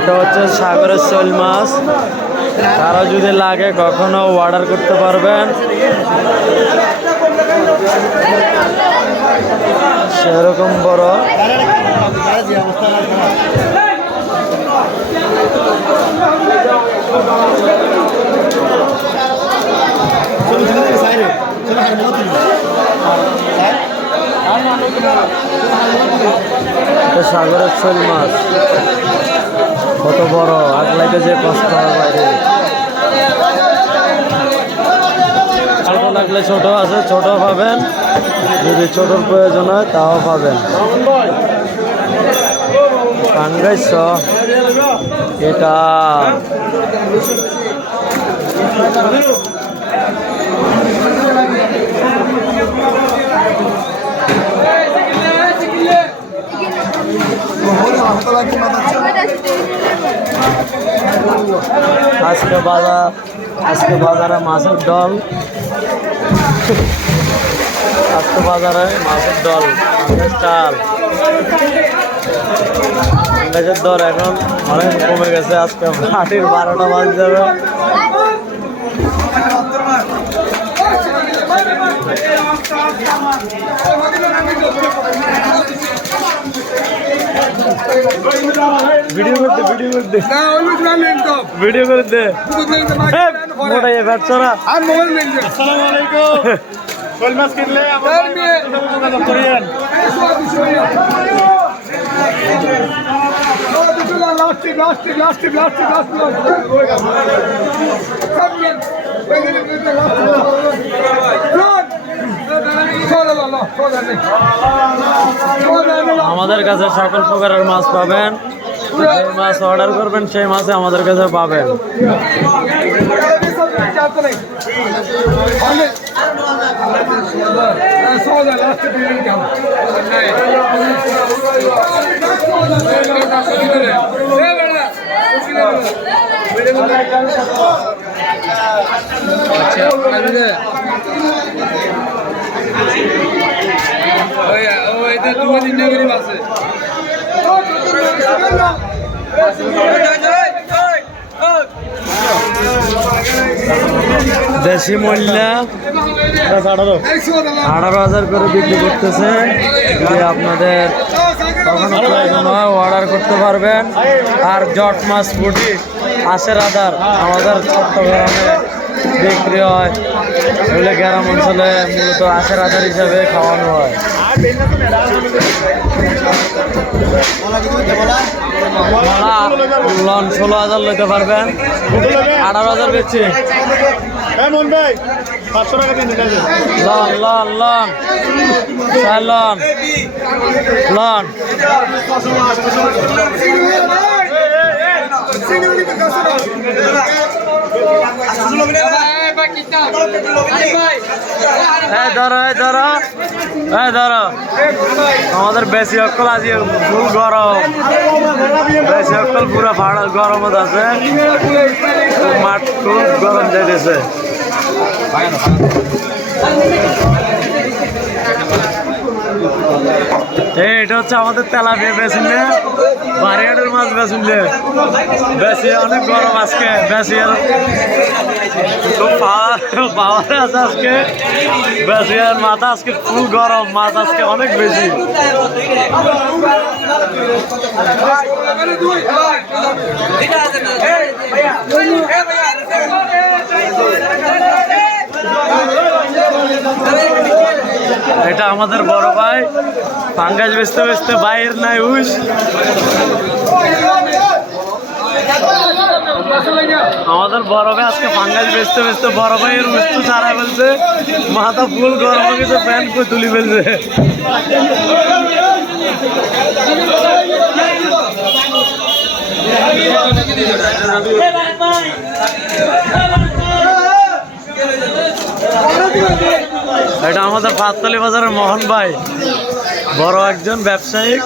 এটা হচ্ছে সাগরের শোল মাছ। কারো যদি লাগে কখনো অর্ডার করতে পারবেন। সেরকম বড় সাগরের শোল মাছ কত বড়, আগলাইতে যে কষ্ট হয় বাইরে। ছোট লাগলে ছোট আছে, ছোট পাবেন, যদি ছোটর প্রয়োজন হয় তাও পাবেন। পাঙ্গাইশ এটা আজকে বাজারে মাছের দল, আজকে বাজারে মাছের দল, চাল মাছের দর এখন অনেক কমে গেছে। আজকে মাটির 12টা বাজে যাবে। ভিডিও করতে মোটাই ব্যবসারা। আসসালামু আলাইকুম। শোল মাছ কিনলে যোগাযোগ করিয়েন। আমাদের কাছে সকল প্রকারের মাছ পাবেন। যে মাছ অর্ডার করবেন সেই মাছে আমাদের কাছে পাবেন। দেশি মূল্য 18,000 করে বিক্রি করতেছে। যদি আপনাদের কখনো প্রয়োজন হয় অর্ডার করতে পারবেন। আর জট মাছ পুঁটি 8,000 আমাদের চট্টগ্রামে বিক্রি হয়। এগুলো গ্রাম অঞ্চলে মূলত 8,000 হিসাবে খাওয়ানো হয়। লন 16,000 লইতে পারবেন, 18,000 বেচছি। Loan loan loan loan loan আমাদের বেশি অকল আজ ফুল গরম, বেশি অকল পুরো ভাড়া গরম আছে। মাঠ খুব গরম যাইতেছে। এটা হচ্ছে আমাদের তেলাপিয়া বেসিলে, বারিয়াটের মাছ বেসিলে বেশি অনেক গরম আজকে। বেশি খুব পাওয়ার আছে আজকে। বেশি আর মাথা আজকে ফুল গরম, মাছ আজকে অনেক বেশি। এটা আমাদের বড় ভাই পাঙ্গাস বেচতে বেচতে বাইর নাই উস। আমাদের বড় ভাই আজকে পাঙ্গাস বেচতে বেচতে বড় ভাইয়ের উস্তু ছাড়া ফেলছে, মাথা ফুল গরম হয়ে গেছে, প্যান্ট করে তুলি ফেলছে। এটা আমাদের পাততলি বাজারের মোহন ভাই, বড় একজন ব্যবসায়িক।